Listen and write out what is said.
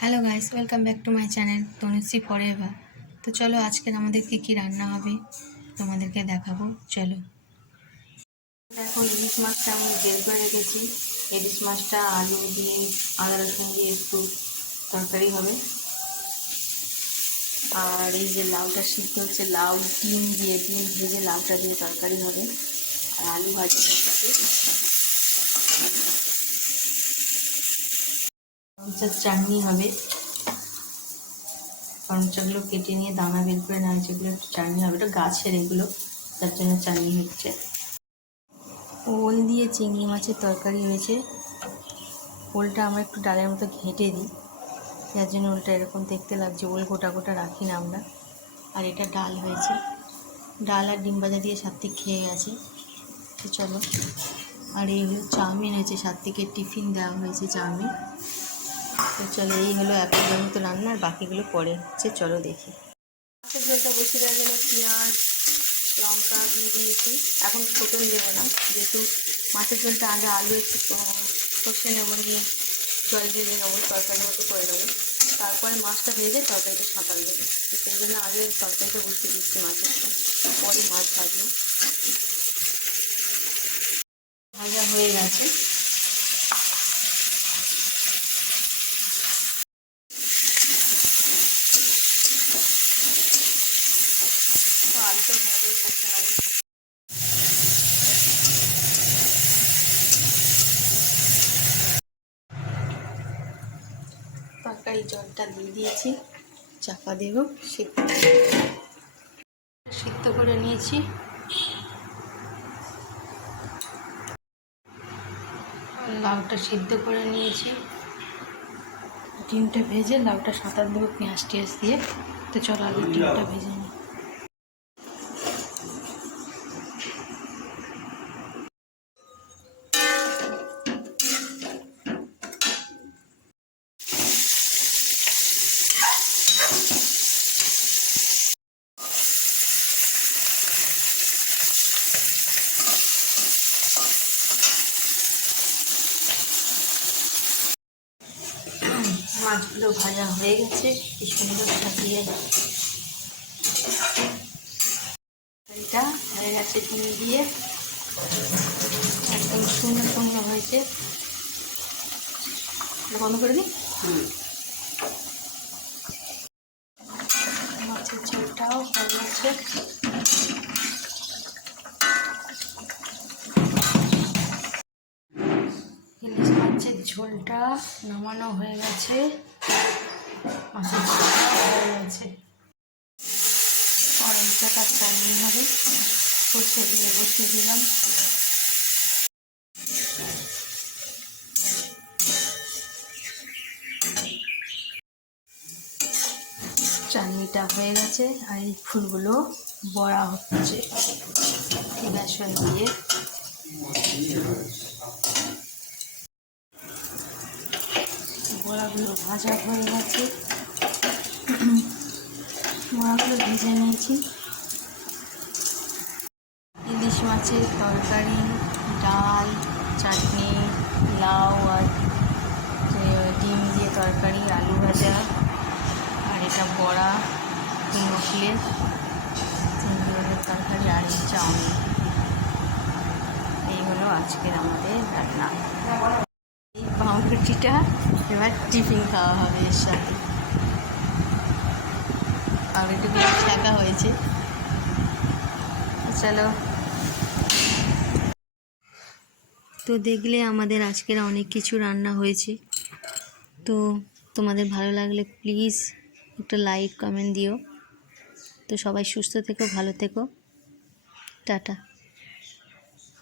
Hello guys, welcome back to my channel Tanushree forever. তো চলো আজকের আমাদের কী রান্না হবে তোমাদেরকে দেখাবো। চলো দেখো, ইলিশ মাছটা আমি বের করে রেখেছি। ইলিশ মাছটা আলু দিয়ে আদা রসুন দিয়ে একটু তরকারি হবে। আর এই যে লাউটা সিদ্ধ হচ্ছে, লাউ ডিম ভেজে লাউটা দিয়ে তরকারি হবে। আর আলু ভাজি হচ্ছে, চাটনি হবে। করমচাগুলো কেটে নিয়ে দানা বের করে নেওয়া হয়েছে, এগুলো একটু চাটনি হবে। এটা গাছের এগুলো, তার জন্য চাটনি হচ্ছে। ওল দিয়ে চিংড়ি মাছের তরকারি হয়েছে। ওলটা আমরা একটু ডালের মতো ঘেঁটে দিই, যার জন্য ওলটা এরকম দেখতে লাগছে। ওল গোটা গোটা রাখি না আমরা। আর এটা ডাল হয়েছে, ডাল আর ডিম ভাজা দিয়ে সাত্বিক খেয়ে গেছে। তো চলো, আর এই হলো চাউমিন হয়েছে, সাত্বিকের টিফিন দেওয়া হয়েছে চাউমিন। তো চলো, এই হলো অ্যাপেলের মতো রান্না, আর বাকিগুলো পরে হচ্ছে। চলো দেখি। মাছের ঝোলটা বসিয়ে দেওয়ার জন্য পেঁয়াজ লঙ্কা দিয়ে দিয়েছি। এখন ফোটন দেবো না, যেহেতু মাছের ঝোলটা আগে আলু একটু কষে নেবো, নিয়ে জল দিয়ে নেবো, তরকারির মতো করে নেবো। তারপরে মাছটা ভেজে তরকারিটা সাঁতাল দেবো। তো সেই জন্য আগে তরকারিটা বসিয়ে দিচ্ছি মাছেরটা, পরে মাছ ভাজবো। ভাজা হয়ে গেছে। তো আলুটা ভালো করে করতে হবে। তরকারি জলটা দিয়ে দিয়েছি, চাপা দেবো। সিদ্ধ করে নিয়েছি। লাউটা সিদ্ধ করে নিয়েছি, ডিমটা ভেজে লাউটা সাঁতার দেবো পেঁয়াজ টিয়াজ দিয়ে। তো চলো আগে ডিমটা ভেজে নিই। মাছগুলো ভাজা হয়ে গেছে, কি সুন্দর সাজিয়ে এটা হয়ে গেছে। ডিম দিয়ে একদম শূন্য শূন্য হয়েছে। বন্ধ করে দিই। মাছের ঝোলটাও হয়ে গেছে। ইলিশ মাছের ঝোলটা নামানো হয়ে গেছে, মাছের ঝোলটা হয়ে গেছে। অরেঞ্জ টাকার চাটনি হবে, সর্ষে দিয়ে বসিয়ে দিলাম। চাটনিটা হয়ে গেছে, আর এই ফুলগুলো বড়া হচ্ছে বেসন দিয়ে। বড়াগুলো ভাজা হয়ে গেছে, বড়াগুলো ভেজে নিয়েছি। ইলিশ মাছের তরকারি, ডাল, চাটনি, লাউ আর ডিম দিয়ে তরকারি, আলু ভাজা, আর এটা বড়া, কুমড়ো ফুলের চিংড়ি তরকারি, আর এই চাউমিন। এই হলো আজকের আমাদের রান্না। এই পাউরুটিটা এবার টিফিন খাওয়া হবে এর সাথে। পাউরুটিগুলো ছাঁকা হয়েছে। চলো, তো দেখলে আমাদের আজকের অনেক কিছু রান্না হয়েছে। তো তোমাদের ভালো লাগলে প্লিজ একটা লাইক কমেন্ট দিও। তো সবাই সুস্থ থেকো, ভালো থেকো, টাটা।